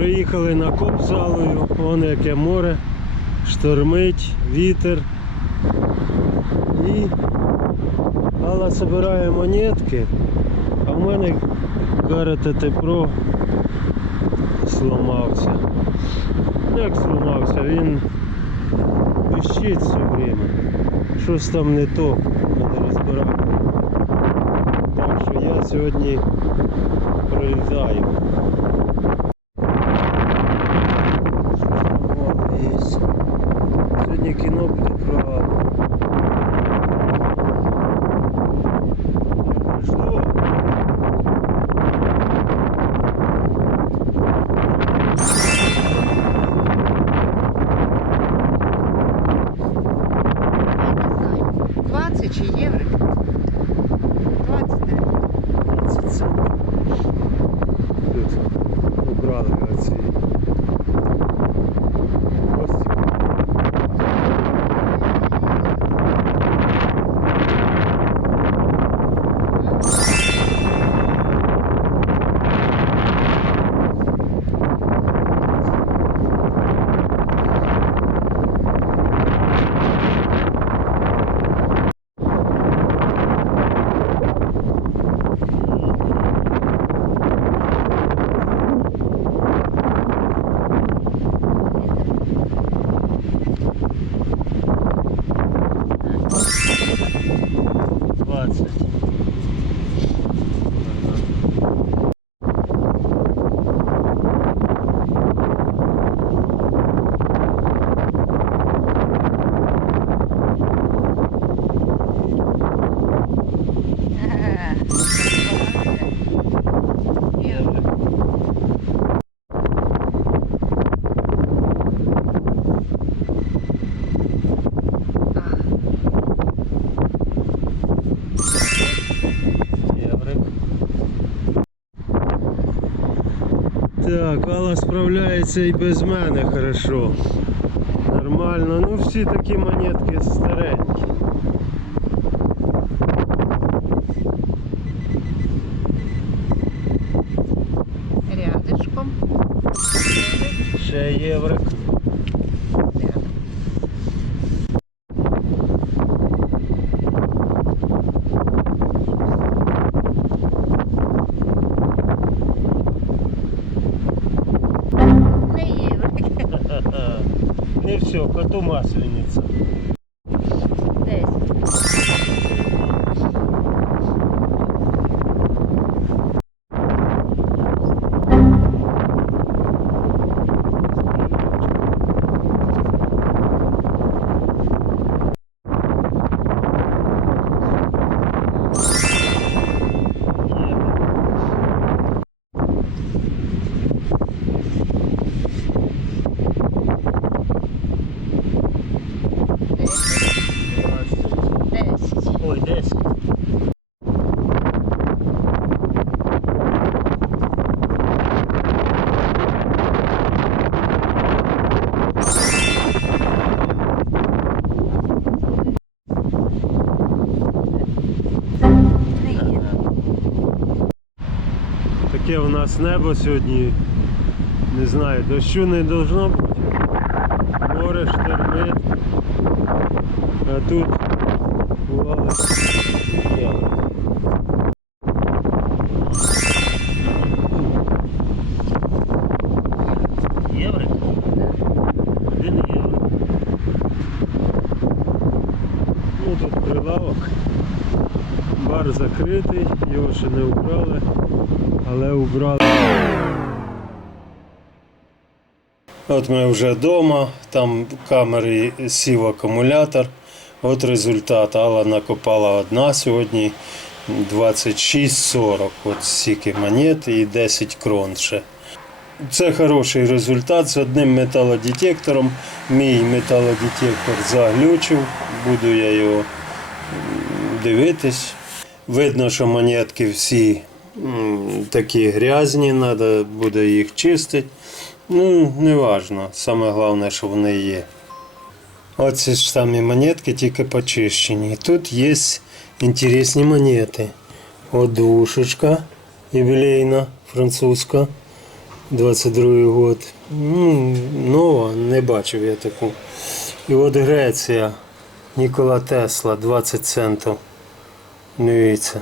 Приїхали на копзалою, вон яке море, штормить, вітер. І Алла збирає монетки, а в мене Гарета Тепро зламався. Ну, Як зламався? Він пищить все время. Щось там не то, треба розбирати. Так що я сьогодні пролітаю. Так, Алла справляється і без мене хорошо. Нормально. Ну всі такі монетки старенькі. Рядышком. Ще єврик. Не все, коту маслениця. Таке у нас небо сьогодні. Не знаю, дощу не должно бути. Море штормить. А тут бувало євро. Євро? Один євро. Ну тут прилавок. Бар закритий, його ще не убрали, але убрали. От ми вже вдома, там в камері сів акумулятор. От результат. Алла накопала одна сьогодні 26,40. От стільки монет і 10 крон ще. Це хороший результат з одним металодетектором. Мій металодетектор заглючив, буду я його дивитись. Видно, що монетки всі такі грязні, треба буде їх чистити. Ну, не важно. Саме головне, що вони є. Оці ж самі монетки, тільки почищені. Тут є інтересні монети. От двушечка ювілейна, французька. 22 год. Ну, нова, не бачив я таку. І от Греція, Нікола Тесла, 20 центів. Дивіться.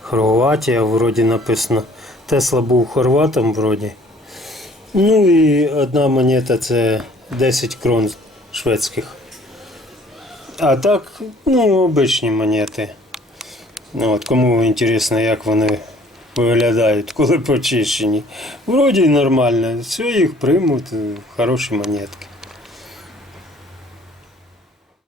Хорватія, вроді написано. Тесла був хорватом вроді. Ну і одна монета це 10 крон шведських. А так, ну, обичні монети. Ну, от, кому інтересно, як вони виглядають, коли почищені. Вроді нормально, все їх приймуть, хороші монетки.